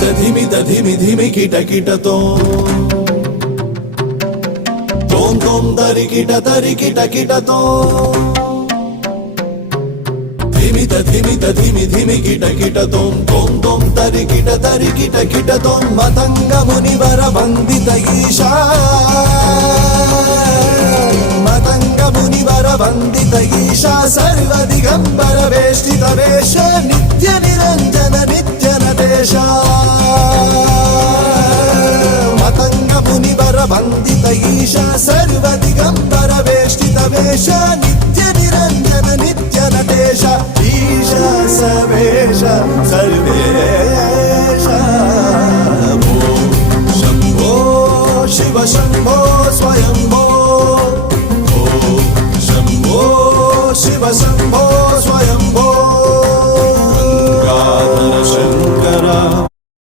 धिमि धिमि kit किटतो तोम तोम तरि kit किटतो धिमि धिमि kit किटतोम तोम तोम तरि kit किटतोम Matang मुनिवर वंदित ईशा मतंग मुनिवर वंदित ईशा सर्व दिगंबर वेष्टित वेश नित्य निरंजन नित्य नटेश मतंग मुनिवर वंदित ईशा सर्व दिगंबर वेष्टित वेश नित्य निरंजन नित्य नटेश ईश सवेश सर्वेश